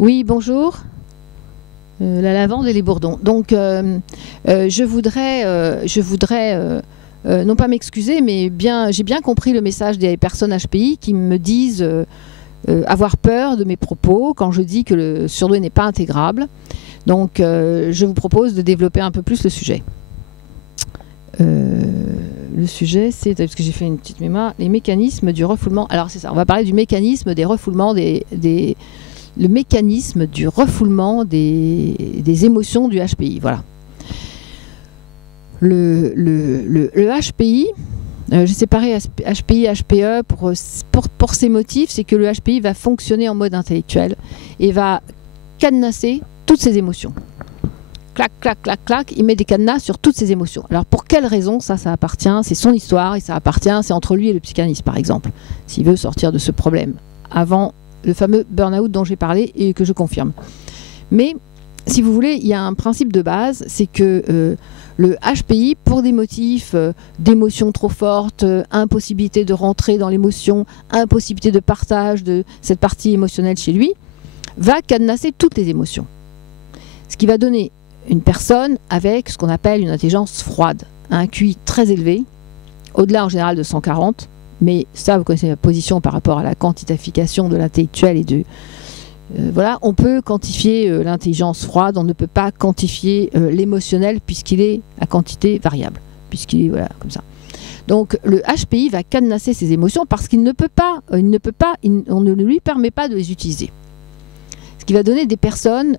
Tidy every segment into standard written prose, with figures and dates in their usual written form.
Oui, bonjour. La lavande et les bourdons. Donc, je voudrais non pas m'excuser, mais j'ai bien compris le message des personnes HPI qui me disent avoir peur de mes propos quand je dis que le surdoué n'est pas intégrable. Donc, je vous propose de développer un peu plus le sujet. Le sujet, c'est, parce que j'ai fait une petite mémoire, les mécanismes du refoulement. Alors, c'est ça, on va parler du mécanisme des refoulements le mécanisme du refoulement des émotions du HPI. Voilà. Le HPI, j'ai séparé HPI, HPE pour ces motifs, c'est que le HPI va fonctionner en mode intellectuel et va cadenasser toutes ses émotions. Clac, clac, clac, clac, il met des cadenas sur toutes ses émotions. Alors pour quelle raison, ça appartient, c'est son histoire et ça appartient, c'est entre lui et le psychanalyste par exemple, s'il veut sortir de ce problème, avant le fameux burn-out dont j'ai parlé et que je confirme. Mais si vous voulez, il y a un principe de base, c'est que le HPI, pour des motifs d'émotions trop fortes, impossibilité de rentrer dans l'émotion, impossibilité de partage de cette partie émotionnelle chez lui, va cadenasser toutes les émotions. Ce qui va donner une personne avec ce qu'on appelle une intelligence froide, un QI très élevé, au-delà en général de 140, mais ça, vous connaissez ma position par rapport à la quantification de l'intellectuel et de... voilà, on peut quantifier l'intelligence froide, on ne peut pas quantifier l'émotionnel puisqu'il est à quantité variable, puisqu'il est voilà, comme ça. Donc le HPI va cadenasser ses émotions parce qu'il ne peut pas, on ne lui permet pas de les utiliser. Ce qui va donner des personnes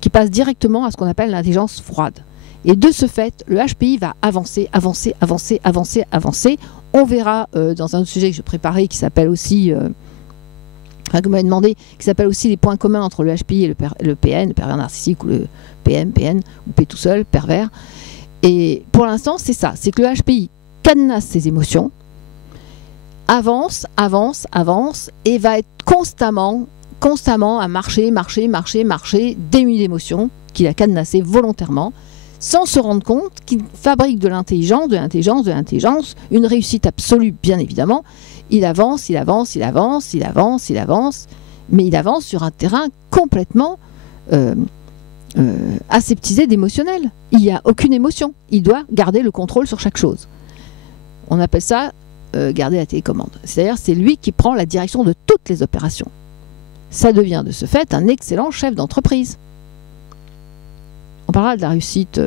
qui passent directement à ce qu'on appelle l'intelligence froide. Et de ce fait, le HPI va avancer, avancer, avancer, avancer, avancer. On verra dans un autre sujet que je préparais qui s'appelle aussi, que vous m'avez demandé, qui s'appelle aussi les points communs entre le HPI et le PN, le pervers narcissique, ou le PN, ou P tout seul, pervers. Et pour l'instant, c'est ça, c'est que le HPI cadenasse ses émotions, avance, avance, avance, et va être constamment à marcher, démuni d'émotions, qu'il a cadenassé volontairement, sans se rendre compte qu'il fabrique de l'intelligence, une réussite absolue, bien évidemment. Il avance, mais il avance sur un terrain complètement aseptisé d'émotionnel. Il n'y a aucune émotion. Il doit garder le contrôle sur chaque chose. On appelle ça garder la télécommande. C'est-à-dire, c'est lui qui prend la direction de toutes les opérations. Ça devient de ce fait un excellent chef d'entreprise. On parlera de la réussite,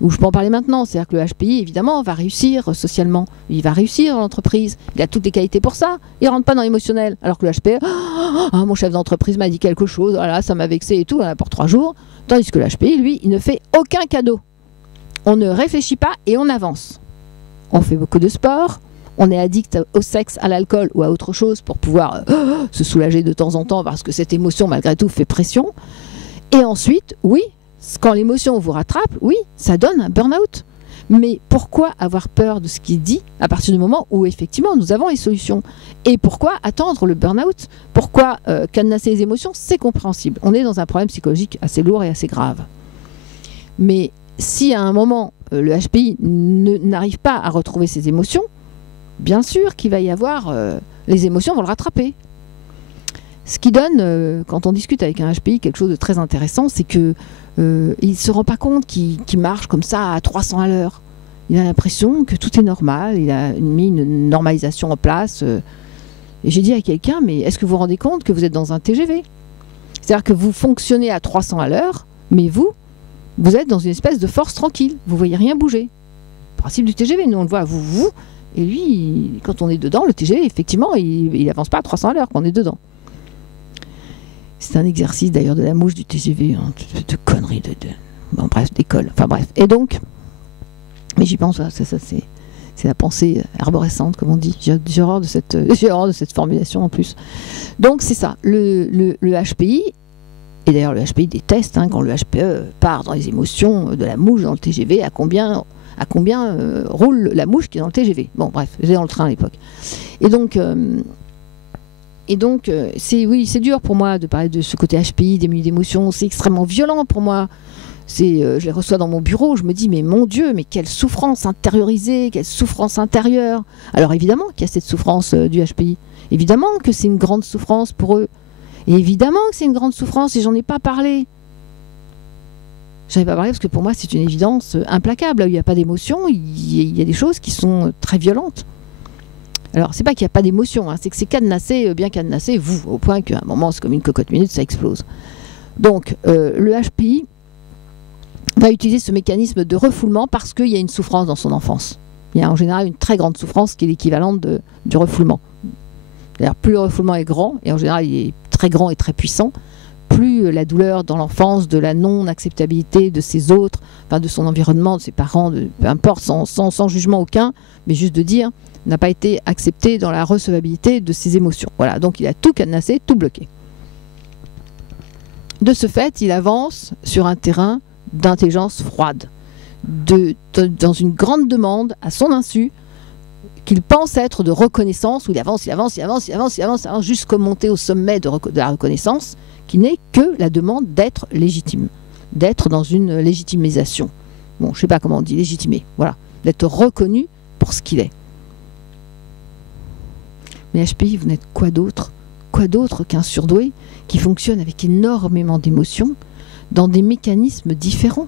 où je peux en parler maintenant, c'est-à-dire que le HPI, évidemment, va réussir socialement, il va réussir dans l'entreprise, il a toutes les qualités pour ça, il ne rentre pas dans l'émotionnel, alors que le HPE, mon chef d'entreprise m'a dit quelque chose, voilà, ça m'a vexé et tout, pour 3 jours, tandis que le HPI, lui, il ne fait aucun cadeau. On ne réfléchit pas et on avance. On fait beaucoup de sport, on est addict au sexe, à l'alcool ou à autre chose pour pouvoir se soulager de temps en temps parce que cette émotion, malgré tout, fait pression. Et ensuite, oui, quand l'émotion vous rattrape, oui, ça donne un burn-out. Mais pourquoi avoir peur de ce qu'il dit à partir du moment où, effectivement, nous avons les solutions? Et pourquoi attendre le burn-out? Pourquoi cadenasser les émotions? C'est compréhensible. On est dans un problème psychologique assez lourd et assez grave. Mais si à un moment, le HPI n'arrive pas à retrouver ses émotions, bien sûr qu'il va y avoir... les émotions vont le rattraper. Ce qui donne, quand on discute avec un HPI, quelque chose de très intéressant, c'est qu'il ne se rend pas compte qu'il marche comme ça à 300 à l'heure. Il a l'impression que tout est normal, il a mis une normalisation en place. Et j'ai dit à quelqu'un, mais est-ce que vous vous rendez compte que vous êtes dans un TGV? C'est-à-dire que vous fonctionnez à 300 à l'heure, mais vous êtes dans une espèce de force tranquille, vous ne voyez rien bouger. Le principe du TGV, nous on le voit, vous, et lui, quand on est dedans, le TGV, effectivement, il n'avance pas à 300 à l'heure quand on est dedans. C'est un exercice d'ailleurs de la mouche du TGV, hein, de conneries, bon, bref, d'école, enfin bref. Et donc, mais j'y pense, c'est la pensée arborescente, comme on dit. J'ai horreur de cette formulation en plus. Donc c'est ça, le HPI, et d'ailleurs le HPI déteste quand le HPE part dans les émotions de la mouche dans le TGV, à combien roule la mouche qui est dans le TGV. Bon bref, j'étais dans le train à l'époque. Et donc, c'est dur pour moi de parler de ce côté HPI, démuni d'émotions, c'est extrêmement violent pour moi. Je les reçois dans mon bureau, je me dis, mais mon Dieu, mais quelle souffrance intériorisée, quelle souffrance intérieure. Alors évidemment qu'il y a cette souffrance du HPI, évidemment que c'est une grande souffrance pour eux. Et évidemment que c'est une grande souffrance et j'en ai pas parlé. J'en ai pas parlé parce que pour moi c'est une évidence implacable. Là où il n'y a pas d'émotion, il y a des choses qui sont très violentes. Alors c'est pas qu'il n'y a pas d'émotion, hein, c'est que c'est cadenassé, bien cadenassé, au point qu'à un moment c'est comme une cocotte minute, ça explose. Donc le HPI va utiliser ce mécanisme de refoulement parce qu'il y a une souffrance dans son enfance. Il y a en général une très grande souffrance qui est l'équivalente du refoulement. C'est-à-dire plus le refoulement est grand, et en général il est très grand et très puissant, plus la douleur dans l'enfance, de la non-acceptabilité de ses autres, enfin de son environnement, de ses parents, peu importe, sans jugement aucun, mais juste de dire, n'a pas été accepté dans la recevabilité de ses émotions. Voilà, donc il a tout cadenassé, tout bloqué. De ce fait, il avance sur un terrain d'intelligence froide, dans une grande demande à son insu, qu'il pense être de reconnaissance, où il avance jusqu'au monter au sommet de la reconnaissance, qui n'est que la demande d'être légitime, d'être dans une légitimisation. Bon, je ne sais pas comment on dit, légitimer, voilà, d'être reconnu pour ce qu'il est. Mais HPI, vous n'êtes quoi d'autre qu'un surdoué qui fonctionne avec énormément d'émotions dans des mécanismes différents,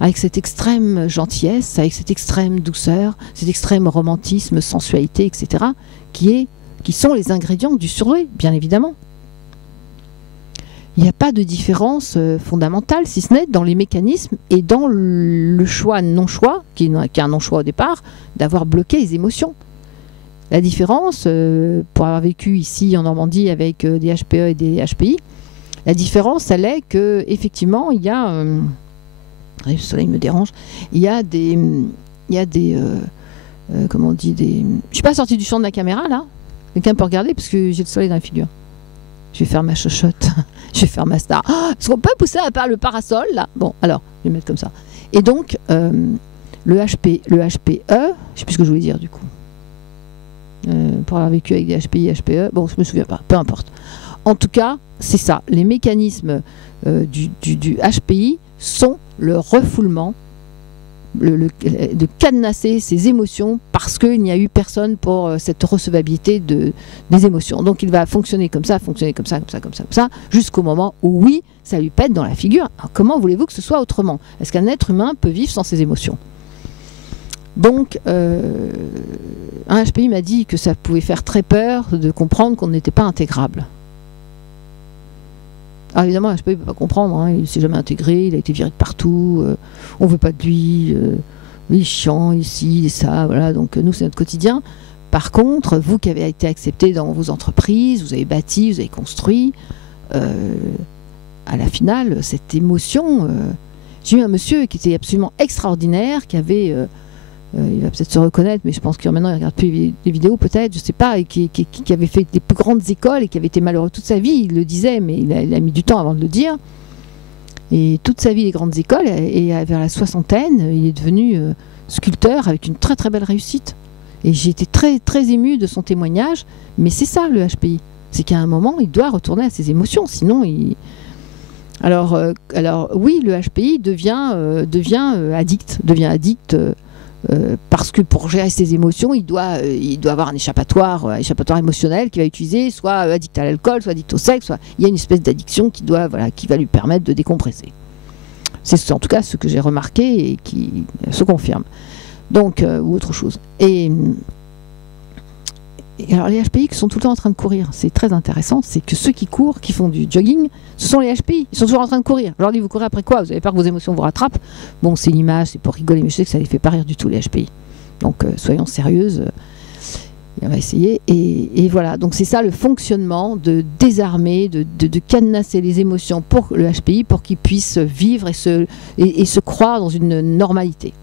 avec cette extrême gentillesse, avec cette extrême douceur, cet extrême romantisme, sensualité, etc., qui sont les ingrédients du surdoué, bien évidemment. Il n'y a pas de différence fondamentale, si ce n'est dans les mécanismes et dans le choix-non-choix, qui est un non-choix au départ, d'avoir bloqué les émotions. La différence, pour avoir vécu ici en Normandie avec des HPE et des HPI, la différence, elle est qu'effectivement, il y a... le soleil me dérange. Il y a des comment on dit, des... Je suis pas sortie du champ de la caméra, là. Quelqu'un peut regarder, parce que j'ai le soleil dans la figure. Je vais faire ma chochotte. Je vais faire ma star. Est-ce qu'on peut pousser à part le parasol, là? Bon, alors, je vais mettre comme ça. Et donc, le HPE, je sais plus ce que je voulais dire, du coup. Pour avoir vécu avec des HPI, HPE, bon, je me souviens pas, peu importe. En tout cas, c'est ça. Les mécanismes du HPI sont le refoulement, de cadenasser ses émotions parce qu'il n'y a eu personne pour cette recevabilité des émotions. Donc il va fonctionner comme ça, jusqu'au moment où oui, ça lui pète dans la figure. Alors, comment voulez-vous que ce soit autrement? Est-ce qu'un être humain peut vivre sans ses émotions? Donc un HPI m'a dit que ça pouvait faire très peur de comprendre qu'on n'était pas intégrable. Alors évidemment, un HPI ne peut pas comprendre, hein, il ne s'est jamais intégré, il a été viré de partout, on ne veut pas de lui, il est chiant, ici, il est ça, voilà, donc nous c'est notre quotidien. Par contre, vous qui avez été accepté dans vos entreprises, vous avez bâti, vous avez construit, à la finale, cette émotion, j'ai eu un monsieur qui était absolument extraordinaire, qui avait... il va peut-être se reconnaître, mais je pense que maintenant il ne regarde plus les vidéos peut-être, je ne sais pas, et qui avait fait les plus grandes écoles et qui avait été malheureux toute sa vie, il le disait, mais il a mis du temps avant de le dire. Et toute sa vie les grandes écoles, et vers la soixantaine, il est devenu sculpteur avec une très très belle réussite. Et j'ai été très très émue de son témoignage, mais c'est ça le HPI, c'est qu'à un moment il doit retourner à ses émotions, sinon il... Alors oui, le HPI devient addict. Parce que pour gérer ses émotions, il doit avoir un échappatoire émotionnel qu'il va utiliser, soit addict à l'alcool, soit addict au sexe, soit il y a une espèce d'addiction qui va lui permettre de décompresser. C'est en tout cas ce que j'ai remarqué et qui se confirme. Donc, ou autre chose. Et alors les HPI qui sont tout le temps en train de courir, c'est très intéressant, c'est que ceux qui courent, qui font du jogging, ce sont les HPI, ils sont toujours en train de courir. Je leur dis, vous courez après quoi? Vous avez peur que vos émotions vous rattrapent? Bon, c'est l'image, c'est pour rigoler, mais je sais que ça les fait pas rire du tout, les HPI. Donc soyons sérieuses, on va essayer. Et voilà, donc c'est ça le fonctionnement, de désarmer, de cadenasser les émotions pour le HPI, pour qu'il puisse vivre et se croire dans une normalité.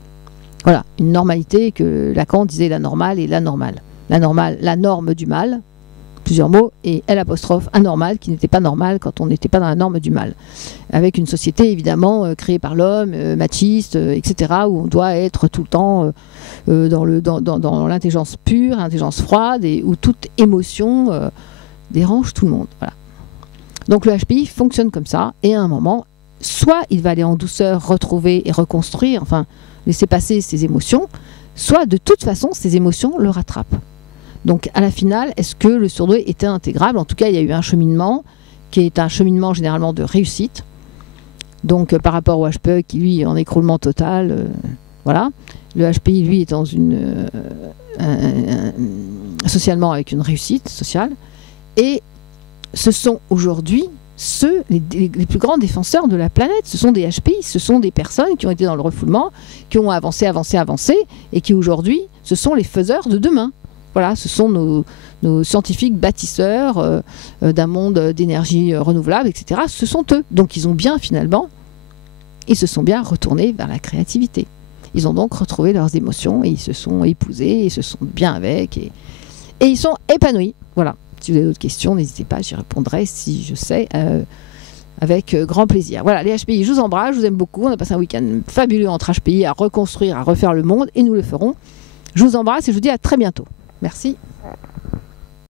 Voilà, une normalité que Lacan disait la normale et la normale. La normale, la norme du mal, plusieurs mots, et L', anormal, qui n'était pas normal quand on n'était pas dans la norme du mal. Avec une société, évidemment, créée par l'homme, machiste, etc., où on doit être tout le temps dans l'intelligence pure, l'intelligence froide, et où toute émotion dérange tout le monde. Voilà. Donc le HPI fonctionne comme ça, et à un moment, soit il va aller en douceur, retrouver et reconstruire, enfin, laisser passer ses émotions, soit de toute façon, ces émotions le rattrapent. Donc à la finale, est-ce que le surdoué était intégrable? En tout cas, il y a eu un cheminement, qui est un cheminement généralement de réussite. Donc par rapport au HPE qui lui est en écroulement total, voilà. Le HPI lui est dans socialement avec une réussite sociale. Et ce sont aujourd'hui les plus grands défenseurs de la planète. Ce sont des HPI, ce sont des personnes qui ont été dans le refoulement, qui ont avancé, et qui aujourd'hui, ce sont les faiseurs de demain. Voilà, ce sont nos scientifiques bâtisseurs d'un monde d'énergie renouvelable, etc. Ce sont eux. Donc ils se sont bien retournés vers la créativité. Ils ont donc retrouvé leurs émotions et ils se sont épousés, et ils se sont bien avec et ils sont épanouis. Voilà. Si vous avez d'autres questions, n'hésitez pas, j'y répondrai si je sais, avec grand plaisir. Voilà, les HPI, je vous embrasse, je vous aime beaucoup. On a passé un week-end fabuleux entre HPI à reconstruire, à refaire le monde et nous le ferons. Je vous embrasse et je vous dis à très bientôt. Merci.